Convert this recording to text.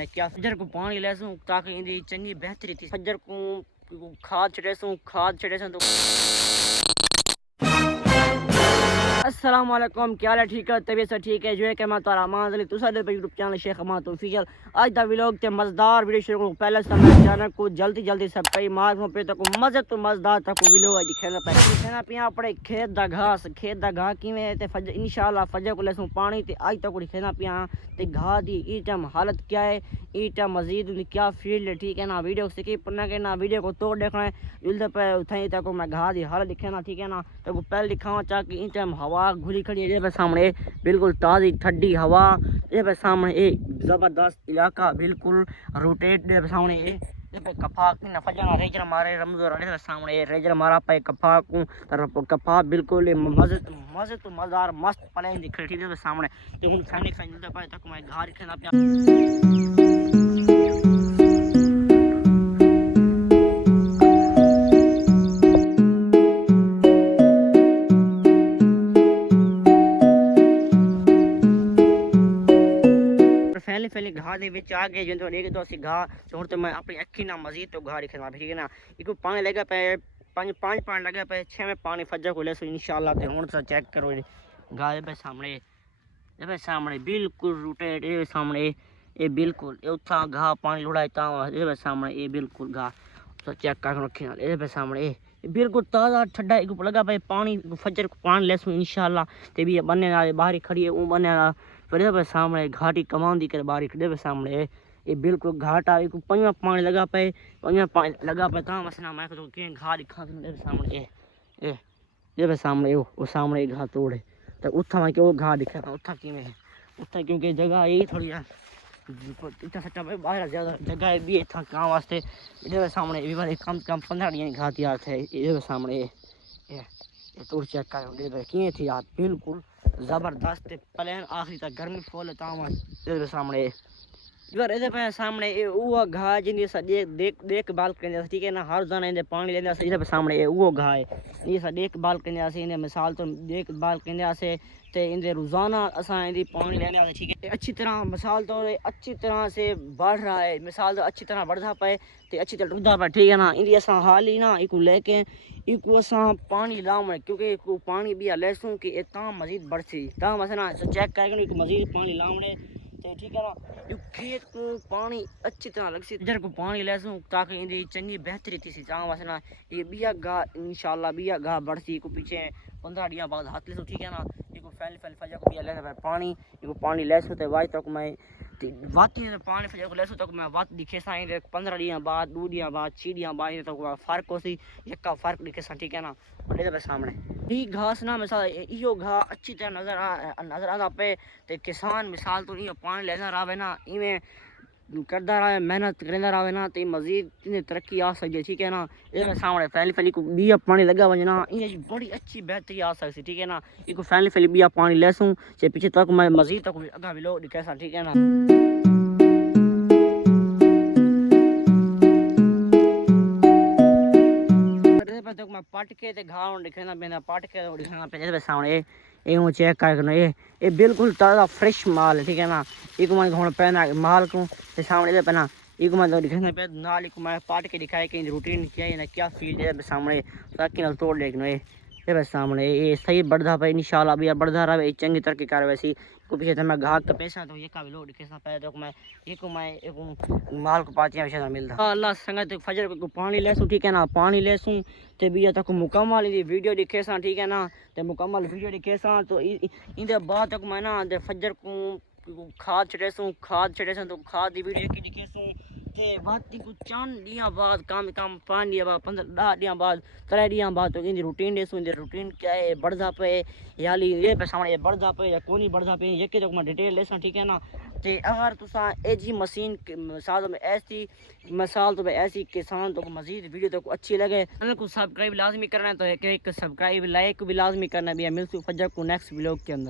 ना क्या फजर को पानी लेसूं ताकि इंदी चंगी बेहतरी थी। फजर को खाद छड़ेसूं तो अस्सलाम वालेकुम, क्या हाल है? ठीक है, तबीयत से ठीक है। जो है कि मैं तारा अमान अली तुसा दे यूट्यूब चैनल शेख अमान ऑफिशियल। आज दा व्लॉग ते मज़ेदार वीडियो शुरू करूं। पहले से मैं चैनल को जल्दी सब्सक्राइब मार पे तक मजे तो मज़ेदार तक व्लॉग आज दिखाना पिया अपने खेत दा घास किवें ते फजर इंशाल्लाह फजर को लेसूं पानी ते आज तक दिखाना पिया ते घास दी ई टाइम हालत क्या है, ई टाइम मजीद क्या फील्ड है। ठीक है ना, वीडियो स्किप ना करना, वीडियो को तोड़ देखना है। जुल्दे पे उठाई तक मैं घास दी हालत दिखाना। ठीक है ना, तो पहले दिखावा चाह कि ई टाइम हवा घुली खड़ी है पे सामने, बिल्कुल ताज़ी ठंडी हवा ये पे सामने। एक ज़बरदस्त इलाका बिल्कुल रोटेट पे सामने ये पे कपा की नफजना रेजर मारे रमजोर अले सामने रेजर मारा पे कपा को तरफ कपा बिल्कुल मजे तो मज़ेदार मस्त प्लेन दिख रही है सामने। तो हुन खाने पे तक मैं घर खाना पिया फैले घाह दे विच आ गए जो देख दो घाह तो तो मैं अपनी अखी ना मजीद तो घाह दिखना। ठीक है ना, इको पानी लगा पे पाँच पानी लगा पे 6 में पानी फजर को ले सो इंशाल्लाह। ते हुन से चेक करो घाह पे सामने बिल्कुल रोटेट ये सामने ये बिल्कुल ये उठा घाह पानी लुढ़ाई ता ये सामने ये बिल्कुल घाह तो चेक कर रखना ये पे सामने ये बिल्कुल ताज़ा ठंडा इको लगा पे पानी फजर को पानी ले सो इंशाल्लाह। ते भी बनने वाले बाहर खड़ी है वो बनने वाला पर सामने घाटी कमान दी कर बारी खड़े सामने ये बिल्कुल घाट आ पंजा पानी लगा पे ता मसना मैं तो के घा दिखा सामने ये सामने वो सामने घा तोड़े तो उठा मैं वो घा दिखा था उठा कि उठा क्योंकि जगह यही थोड़ी इतना सट्टा बाहर ज़्यादा जगह भी इतना काम वास्ते ये सामने भी बार कम 15 दिन घा तैयार थे ये सामने ये तोड़ चेक कर किए थी यार बिल्कुल जबरदस्त प्लेन आखिरी तक गर्मी फुल सामने इधर इधर पे सामने वो घाह जिन देखभाल कर। ठीक है ना, हर जना इधर पानी लेंदा से इधर सामने वो घाह है ये सा देखभाल कर इन्हें मिसाल तो देखभाल कर ते इंदे रोजाना असा इंदी पानी लेने वाले। ठीक है, अच्छी तरह मिसाल तो अच्छी तरह से बढ़ रहा है, मिसाल तो अच्छी तरह बढ़ता पाए तो अच्छी तरह रुकता पाए। ठीक है ना, इंदी असा हाल ही ना इको लेके इको असा पानी लाम क्योंकि इको पानी भी लेसूं कि इतना मजीद बढ़सी ता मसना चेक करके इको मजीद पानी लामने तो। ठीक है ना, खेत को पानी अच्छी तरह लगसी जर को पानी लेसूं ताकि इंदी चंगी बेहतरी थी सी ता मसना ये बिया घाह इंशाल्लाह बिया घाह बढ़सी को पीछे 15 दिन बाद हाथ लेसूं। ठीक है ना, इको फैल फजर को बिया लेने पानी इको पानी लेसूं तो वाई तक मैं वात पानी फजर को लेसूं तक मैं वात दिखे सा 15 दिन बाद 2 दिन बाद 6 दिन बाद तक फर्क हो सी यक्का फर्क दिखे सा। ठीक है ना, और सामने ये घास ना मिसाल इो घाह अच्छी तरह नजर आता पे ते किसान मिसाल तो ये पानी लेना रहा ना इवें करता रहा मेहनत करता रहा ना तो मजीद तरक्की आ सकती है। ठीक है ना, ये सामने फैली को बिया पानी लगा वजना ये बड़ी अच्छी बेहतरी आ सकती। ठीक है ना, इको फैली बिया पानी लेसूं से पीछे तक मैं मजीद तक अगा भी लोग दिखा। ठीक है ना, मैं पट के ते घाव दिखाना पैदा पट के दिखाना पैदा सामने ये चेक कर ये बिल्कुल ताज़ा फ्रेश माल है। ठीक है ना, एक मैं घोड़ पहना माल को सामने पहना एक मैं दिखाना पे नाल को मैं पाट के दिखाया कि रूटीन क्या है ना क्या फील्ड है सामने ताकि ना तोड़ देखना ये बस सामने ये सही बढ़ता पे इंशाल्लाह भी बढ़ता रहा चंगी तरक्की कर वैसी को पीछे तो मैं घाह का पैसा तो ये का भी लोग दिखे पे तो मैं एक माल को पाचियां वैसा मिलता अल्लाह संगत फजर को पानी लेसूं। ठीक है ना, पानी लेसूं ते बिया तक मुकम्मल वीडियो दिखे सा। ठीक है ना, ते मुकम्मल वीडियो दिखे सा तो इंदे बाद तक मैं ना फजर को खाद छड़ेसूं तो खाद की वीडियो की दिखेसूं ते वाती को 4 दिन बाद काम 5 दिन बाद 15 दिन बाद 3 दिन बाद तो इंदी रूटीन देसूं। इंदी रूटीन क्या है बढ़ता पे याली ये पे सामने बढ़ता पे या कोनी बढ़ता पे ये के तो मैं डिटेल लेसा। ठीक है ना, ते अगर तुसा एजी मशीन मिसाल में ऐसी मिसाल तो ऐसी किसान तो मजीद वीडियो तो अच्छी लगे चैनल को सब्सक्राइब लाजमी करना है तो एक सब्सक्राइब लाइक भी लाजमी करना भी है। मिलती फजर को नेक्स्ट व्लॉग के अंदर।